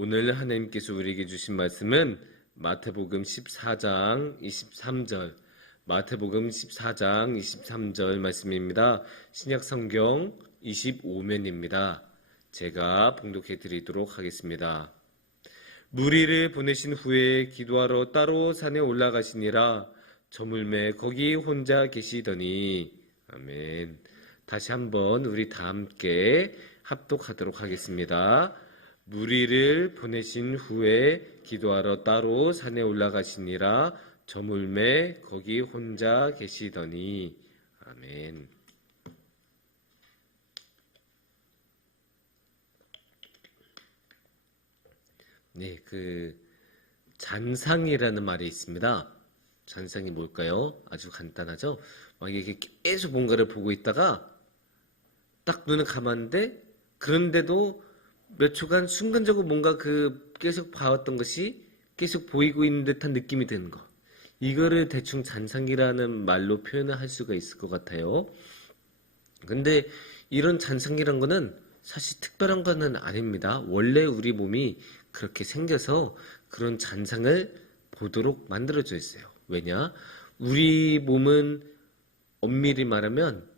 오늘 하나님께서 우리에게 주신 말씀은 마태복음 14장 23절, 마태복음 14장 23절 말씀입니다. 신약성경 25면입니다. 제가 봉독해 드리도록 하겠습니다. 무리를 보내신 후에 기도하러 따로 산에 올라가시니라. 저물매 거기 혼자 계시더니. 아멘. 다시 한번 우리 다 함께 합독하도록 하겠습니다. 무리를 보내신 후에 기도하러 따로 산에 올라가시니라. 저물매 거기 혼자 계시더니. 아멘. 네, 잔상이라는 말이 있습니다. 잔상이 뭘까요? 아주 간단하죠? 막 이게 계속 뭔가를 보고 있다가 딱 눈을 감았는데, 그런데도 몇 초간 순간적으로 뭔가 계속 봐왔던 것이 계속 보이고 있는 듯한 느낌이 드는 거. 이거를 대충 잔상이라는 말로 표현을 할 수가 있을 것 같아요. 근데 이런 잔상이란 거는 사실 특별한 거는 아닙니다. 원래 우리 몸이 그렇게 생겨서 그런 잔상을 보도록 만들어져 있어요. 왜냐? 우리 몸은 엄밀히 말하면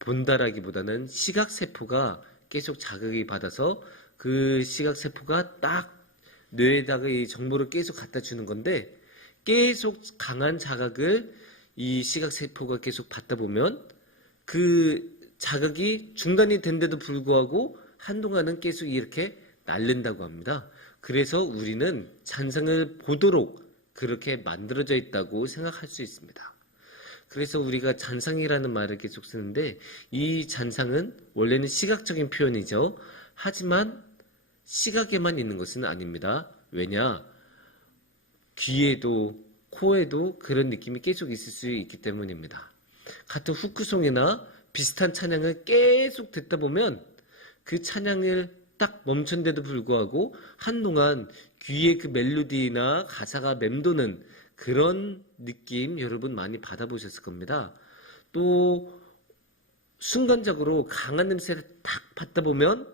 본다라기보다는 시각세포가 계속 자극이 받아서 그 시각세포가 딱 뇌에다가 이 정보를 계속 갖다 주는 건데, 계속 강한 자극을 이 시각세포가 계속 받다 보면 그 자극이 중단이 된데도 불구하고 한동안은 계속 이렇게 날른다고 합니다. 그래서 우리는 잔상을 보도록 그렇게 만들어져 있다고 생각할 수 있습니다. 그래서 우리가 잔상이라는 말을 계속 쓰는데, 이 잔상은 원래는 시각적인 표현이죠. 하지만 시각에만 있는 것은 아닙니다. 왜냐? 귀에도 코에도 그런 느낌이 계속 있을 수 있기 때문입니다. 같은 후크송이나 비슷한 찬양을 계속 듣다 보면 그 찬양을 딱 멈춘데도 불구하고 한동안 귀에 그 멜로디나 가사가 맴도는 그런 느낌 여러분 많이 받아보셨을 겁니다. 또 순간적으로 강한 냄새를 딱 맡다 보면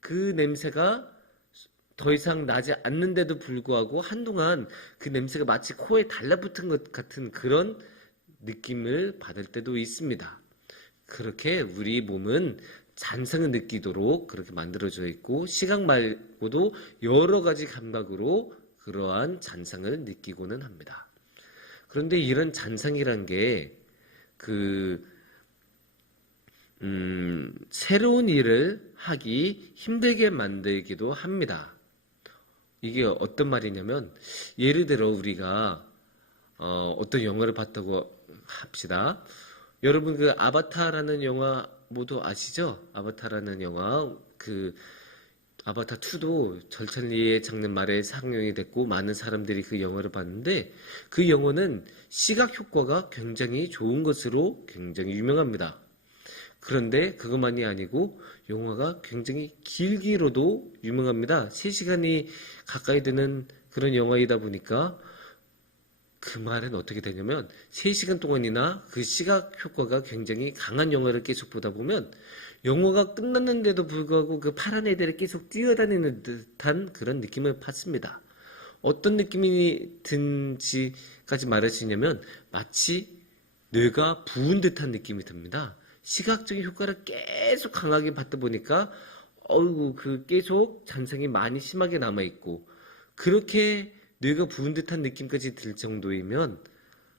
그 냄새가 더 이상 나지 않는데도 불구하고 한동안 그 냄새가 마치 코에 달라붙은 것 같은 그런 느낌을 받을 때도 있습니다. 그렇게 우리 몸은 잔상을 느끼도록 그렇게 만들어져 있고, 시각 말고도 여러 가지 감각으로 그러한 잔상을 느끼고는 합니다. 그런데 이런 잔상이란 게 새로운 일을 하기 힘들게 만들기도 합니다. 이게 어떤 말이냐면, 예를 들어 우리가 어떤 영화를 봤다고 합시다. 여러분 아바타라는 영화 모두 아시죠? 아바타라는 영화, 아바타 2도 절찬리의 장르 말에 상영이 됐고 많은 사람들이 그 영화를 봤는데, 그 영화는 시각 효과가 굉장히 좋은 것으로 굉장히 유명합니다. 그런데 그것만이 아니고 영화가 굉장히 길기로도 유명합니다. 3시간이 가까이 되는 그런 영화이다 보니까 그 말은 어떻게 되냐면, 3시간 동안이나 그 시각 효과가 굉장히 강한 영화를 계속 보다 보면 영화가 끝났는데도 불구하고 그 파란 애들이 계속 뛰어다니는 듯한 그런 느낌을 받습니다. 어떤 느낌이 든지까지 말할 수 있냐면, 마치 뇌가 부은 듯한 느낌이 듭니다. 시각적인 효과를 계속 강하게 받다 보니까 계속 잔상이 많이 심하게 남아있고, 그렇게 뇌가 부은 듯한 느낌까지 들 정도이면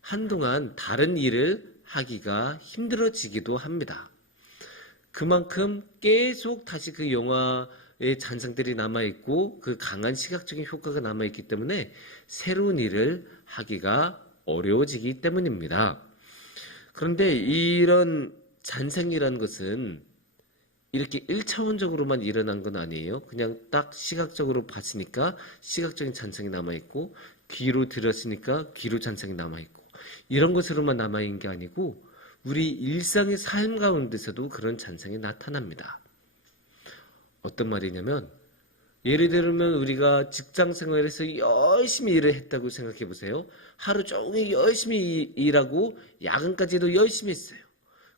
한동안 다른 일을 하기가 힘들어지기도 합니다. 그만큼 계속 다시 그 영화의 잔상들이 남아있고 그 강한 시각적인 효과가 남아있기 때문에 새로운 일을 하기가 어려워지기 때문입니다. 그런데 이런 잔상이라는 것은 이렇게 1차원적으로만 일어난 건 아니에요. 그냥 딱 시각적으로 봤으니까 시각적인 잔상이 남아있고, 귀로 들었으니까 귀로 잔상이 남아있고, 이런 것으로만 남아있는 게 아니고 우리 일상의 삶 가운데서도 그런 잔상이 나타납니다. 어떤 말이냐면, 예를 들면 우리가 직장 생활에서 열심히 일을 했다고 생각해 보세요. 하루 종일 열심히 일하고 야근까지도 열심히 했어요.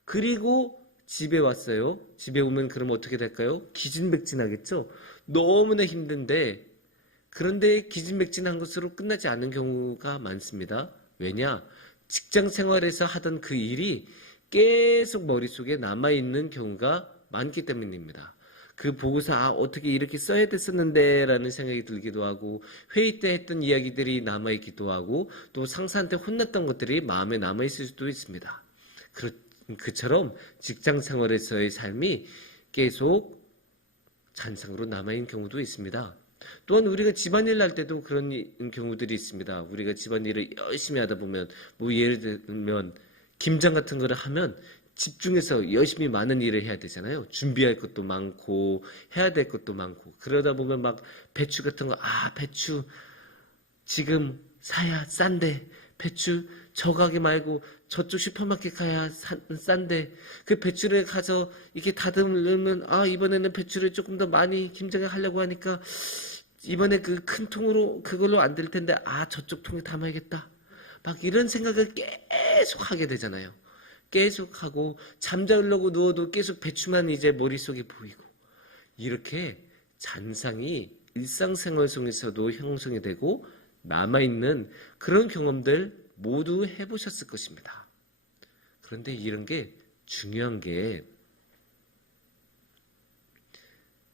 그리고 집에 왔어요. 집에 오면 그럼 어떻게 될까요? 기진맥진하겠죠? 너무나 힘든데 그런데 기진맥진한 것으로 끝나지 않는 경우가 많습니다. 왜냐? 직장 생활에서 하던 그 일이 계속 머릿속에 남아있는 경우가 많기 때문입니다. 그 보고서 어떻게 이렇게 써야 됐었는데 라는 생각이 들기도 하고, 회의 때 했던 이야기들이 남아있기도 하고, 또 상사한테 혼났던 것들이 마음에 남아있을 수도 있습니다. 그처럼 직장 생활에서의 삶이 계속 잔상으로 남아있는 경우도 있습니다. 또한 우리가 집안일 할 때도 그런 경우들이 있습니다. 우리가 집안일을 열심히 하다 보면, 예를 들면 김장 같은 거를 하면 집중해서 열심히 많은 일을 해야 되잖아요. 준비할 것도 많고 해야 될 것도 많고, 그러다 보면 막 배추 같은 거, 배추 지금 사야 싼데, 배추 저 가게 말고 저쪽 슈퍼마켓 가야 싼데, 그 배추를 가서 이렇게 다듬으면 이번에는 배추를 조금 더 많이 김장을 하려고 하니까 이번에 그 큰 통으로 그걸로 안 될 텐데 저쪽 통에 담아야겠다. 막 이런 생각을 계속 하게 되잖아요. 계속 하고 잠자려고 누워도 계속 배추만 이제 머릿속에 보이고, 이렇게 잔상이 일상생활 속에서도 형성이 되고 남아있는 그런 경험들 모두 해보셨을 것입니다. 그런데 이런 게 중요한 게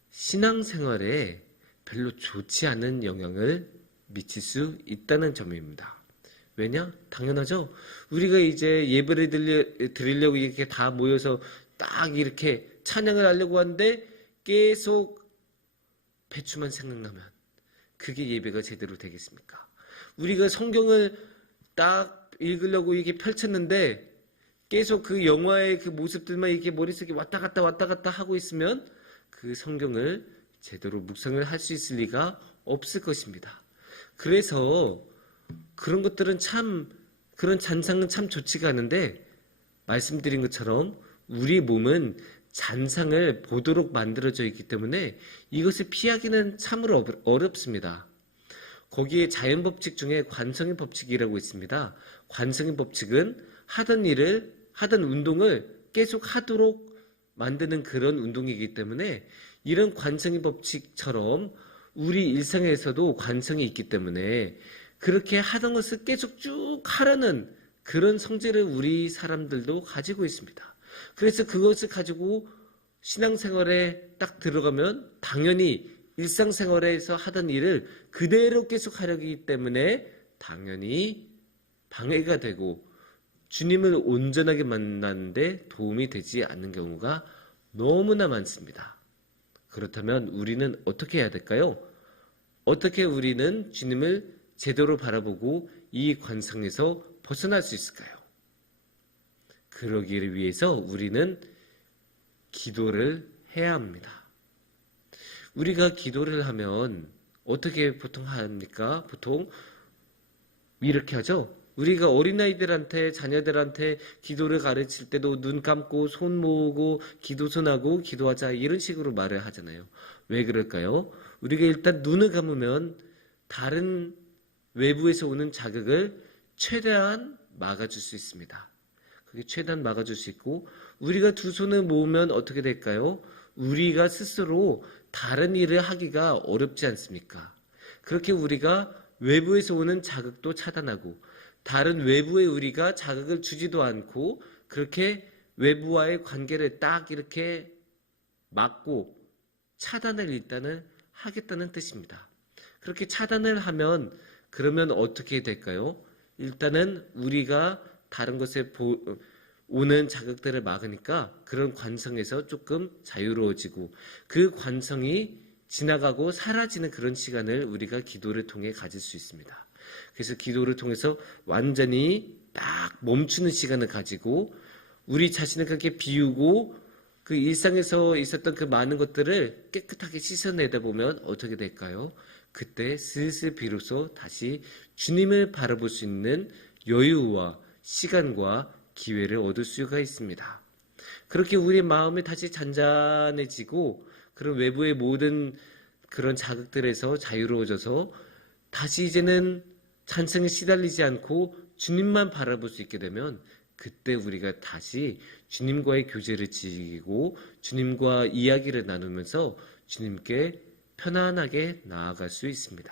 신앙생활에 별로 좋지 않은 영향을 미칠 수 있다는 점입니다. 왜냐? 당연하죠. 우리가 이제 예배를 드리려고 이렇게 다 모여서 딱 이렇게 찬양을 하려고 하는데 계속 배추만 생각나면 그게 예배가 제대로 되겠습니까? 우리가 성경을 딱 읽으려고 이렇게 펼쳤는데 계속 그 영화의 그 모습들만 이렇게 머릿속에 왔다 갔다 하고 있으면 그 성경을 제대로 묵상을 할 수 있을 리가 없을 것입니다. 그래서 그런 것들은 그런 잔상은 참 좋지가 않은데, 말씀드린 것처럼 우리 몸은 잔상을 보도록 만들어져 있기 때문에 이것을 피하기는 참으로 어렵습니다. 거기에 자연법칙 중에 관성의 법칙이라고 있습니다. 관성의 법칙은 하던 운동을 계속 하도록 만드는 그런 운동이기 때문에, 이런 관성의 법칙처럼 우리 일상에서도 관성이 있기 때문에 그렇게 하던 것을 계속 쭉 하려는 그런 성질을 우리 사람들도 가지고 있습니다. 그래서 그것을 가지고 신앙생활에 딱 들어가면 당연히 일상생활에서 하던 일을 그대로 계속 하려기 때문에 당연히 방해가 되고 주님을 온전하게 만나는데 도움이 되지 않는 경우가 너무나 많습니다. 그렇다면 우리는 어떻게 해야 될까요? 어떻게 우리는 주님을 제대로 바라보고 이 관성에서 벗어날 수 있을까요? 그러기를 위해서 우리는 기도를 해야 합니다. 우리가 기도를 하면 어떻게 보통 합니까? 보통 이렇게 하죠. 우리가 어린아이들한테, 자녀들한테 기도를 가르칠 때도 눈 감고 손 모으고 기도손하고 기도하자 이런 식으로 말을 하잖아요. 왜 그럴까요? 우리가 일단 눈을 감으면 다른 외부에서 오는 자극을 최대한 막아줄 수 있습니다. 그게 최대한 막아줄 수 있고, 우리가 두 손을 모으면 어떻게 될까요? 우리가 스스로 다른 일을 하기가 어렵지 않습니까? 그렇게 우리가 외부에서 오는 자극도 차단하고 다른 외부에 우리가 자극을 주지도 않고 그렇게 외부와의 관계를 딱 이렇게 막고 차단을 일단은 하겠다는 뜻입니다. 그렇게 차단을 하면 그러면 어떻게 될까요? 일단은 우리가 다른 것에 오는 자극들을 막으니까 그런 관성에서 조금 자유로워지고 그 관성이 지나가고 사라지는 그런 시간을 우리가 기도를 통해 가질 수 있습니다. 그래서 기도를 통해서 완전히 딱 멈추는 시간을 가지고 우리 자신을 그렇게 비우고 그 일상에서 있었던 그 많은 것들을 깨끗하게 씻어내다 보면 어떻게 될까요? 그때 슬슬 비로소 다시 주님을 바라볼 수 있는 여유와 시간과 기회를 얻을 수가 있습니다. 그렇게 우리 마음이 다시 잔잔해지고 그런 외부의 모든 그런 자극들에서 자유로워져서 다시 이제는 잔상에 시달리지 않고 주님만 바라볼 수 있게 되면 그때 우리가 다시 주님과의 교제를 지키고 주님과 이야기를 나누면서 주님께 편안하게 나아갈 수 있습니다.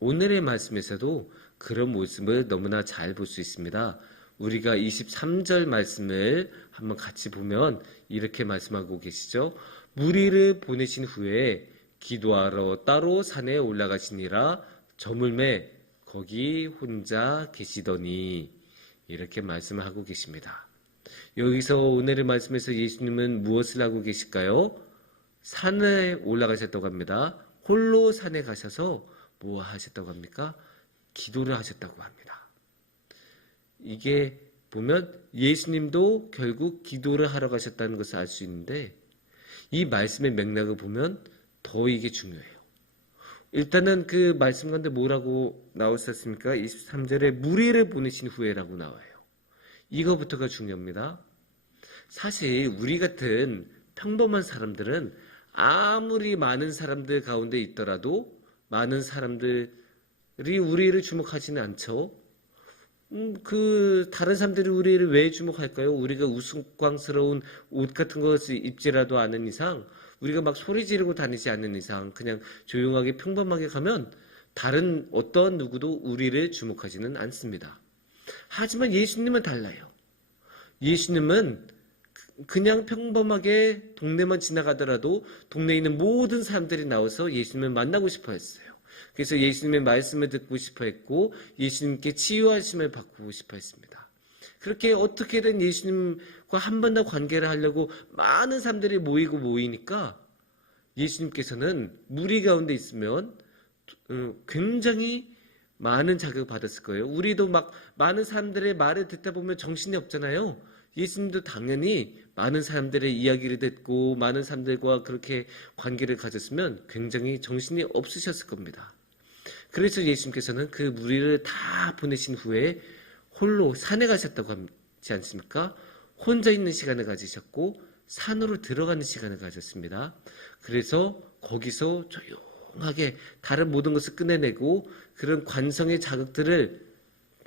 오늘의 말씀에서도 그런 모습을 너무나 잘 볼 수 있습니다. 우리가 23절 말씀을 한번 같이 보면 이렇게 말씀하고 계시죠. 무리를 보내신 후에 기도하러 따로 산에 올라가시니라 저물매 거기 혼자 계시더니 이렇게 말씀을 하고 계십니다. 여기서 오늘의 말씀에서 예수님은 무엇을 하고 계실까요? 산에 올라가셨다고 합니다. 홀로 산에 가셔서 뭐 하셨다고 합니까? 기도를 하셨다고 합니다. 이게 보면 예수님도 결국 기도를 하러 가셨다는 것을 알 수 있는데 이 말씀의 맥락을 보면 더 이게 중요해요. 일단은 그 말씀 가운데 뭐라고 나왔었습니까? 23절에 무리를 보내신 후에라고 나와요. 이거부터가 중요합니다. 사실 우리 같은 평범한 사람들은 아무리 많은 사람들 가운데 있더라도 많은 사람들이 우리를 주목하지는 않죠. 다른 사람들이 우리를 왜 주목할까요? 우리가 우스꽝스러운 옷 같은 것을 입지라도 않은 이상, 우리가 막 소리 지르고 다니지 않는 이상, 그냥 조용하게 평범하게 가면 다른 어떤 누구도 우리를 주목하지는 않습니다. 하지만 예수님은 달라요. 예수님은 그냥 평범하게 동네만 지나가더라도 동네에 있는 모든 사람들이 나와서 예수님을 만나고 싶어 했어요. 그래서 예수님의 말씀을 듣고 싶어 했고 예수님께 치유하심을 받고 싶어 했습니다. 그렇게 어떻게든 예수님과 한 번 더 관계를 하려고 많은 사람들이 모이니까 예수님께서는 무리 가운데 있으면 굉장히 많은 자극을 받았을 거예요. 우리도 막 많은 사람들의 말을 듣다 보면 정신이 없잖아요. 예수님도 당연히 많은 사람들의 이야기를 듣고 많은 사람들과 그렇게 관계를 가졌으면 굉장히 정신이 없으셨을 겁니다. 그래서 예수님께서는 그 무리를 다 보내신 후에 홀로 산에 가셨다고 하지 않습니까? 혼자 있는 시간을 가지셨고 산으로 들어가는 시간을 가졌습니다. 그래서 거기서 조용하게 다른 모든 것을 꺼내내고 그런 관성의 자극들을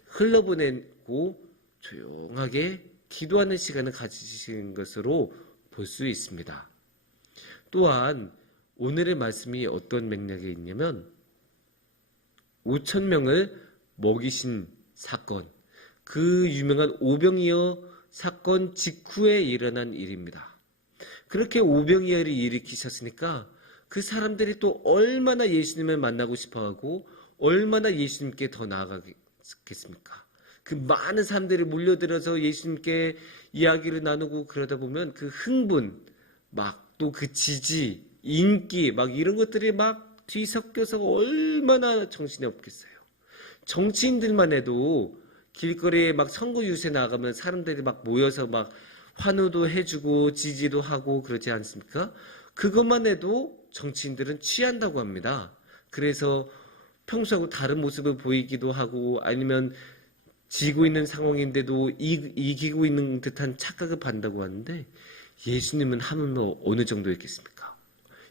흘러보내고 조용하게 기도하는 시간을 가지신 것으로 볼 수 있습니다. 또한 오늘의 말씀이 어떤 맥락에 있냐면 5천 명을 먹이신 사건, 그 유명한 오병이어 사건 직후에 일어난 일입니다. 그렇게 오병이어를 일으키셨으니까 그 사람들이 또 얼마나 예수님을 만나고 싶어하고 얼마나 예수님께 더 나아가겠습니까? 그 많은 사람들이 몰려들어서 예수님께 이야기를 나누고 그러다 보면 그 흥분, 막 또 그 지지, 인기, 막 이런 것들이 막 뒤섞여서 얼마나 정신이 없겠어요. 정치인들만 해도 길거리에 막 선거 유세 나가면 사람들이 막 모여서 막 환호도 해주고 지지도 하고 그러지 않습니까? 그것만 해도 정치인들은 취한다고 합니다. 그래서 평소하고 다른 모습을 보이기도 하고 아니면 지고 있는 상황인데도 이기고 있는 듯한 착각을 받는다고 하는데 예수님은 하물며 어느 정도였겠습니까?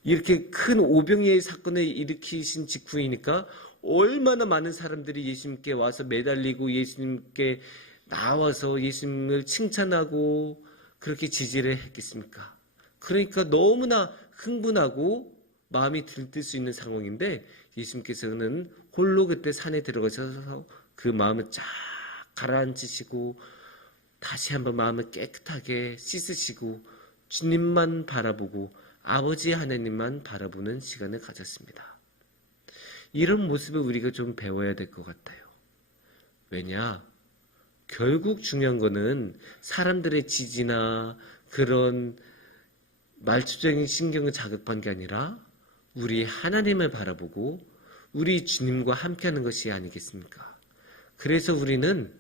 이렇게 큰 오병이어의 사건을 일으키신 직후이니까 얼마나 많은 사람들이 예수님께 와서 매달리고 예수님께 나와서 예수님을 칭찬하고 그렇게 지지를 했겠습니까? 그러니까 너무나 흥분하고 마음이 들뜰 수 있는 상황인데 예수님께서는 홀로 그때 산에 들어가셔서 그 마음을 쫙 가라앉히시고 다시 한번 마음을 깨끗하게 씻으시고 주님만 바라보고 아버지 하나님만 바라보는 시간을 가졌습니다. 이런 모습을 우리가 좀 배워야 될 것 같아요. 왜냐? 결국 중요한 거는 사람들의 지지나 그런 말초적인 신경을 자극한 게 아니라 우리 하나님을 바라보고 우리 주님과 함께하는 것이 아니겠습니까? 그래서 우리는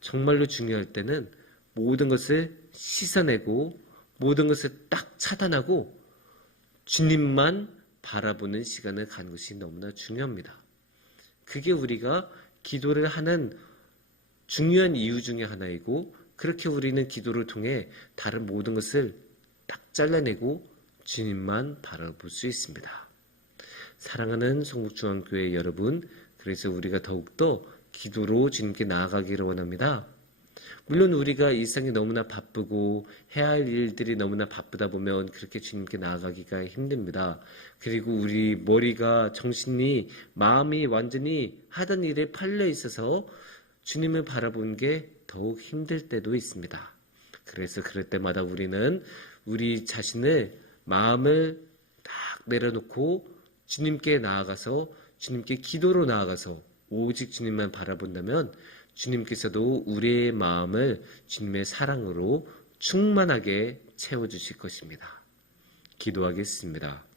정말로 중요할 때는 모든 것을 씻어내고 모든 것을 딱 차단하고 주님만 바라보는 시간을 갖는 것이 너무나 중요합니다. 그게 우리가 기도를 하는 중요한 이유 중에 하나이고 그렇게 우리는 기도를 통해 다른 모든 것을 딱 잘라내고 주님만 바라볼 수 있습니다. 사랑하는 성북중앙교회 여러분, 그래서 우리가 더욱더 기도로 주님께 나아가기를 원합니다. 물론 우리가 일상이 너무나 바쁘고 해야 할 일들이 너무나 바쁘다 보면 그렇게 주님께 나아가기가 힘듭니다. 그리고 우리 머리가 정신이 마음이 완전히 하던 일에 팔려 있어서 주님을 바라보는 게 더욱 힘들 때도 있습니다. 그래서 그럴 때마다 우리는 우리 자신을 마음을 딱 내려놓고 주님께 나아가서 주님께 기도로 나아가서 오직 주님만 바라본다면 주님께서도 우리의 마음을 주님의 사랑으로 충만하게 채워주실 것입니다. 기도하겠습니다.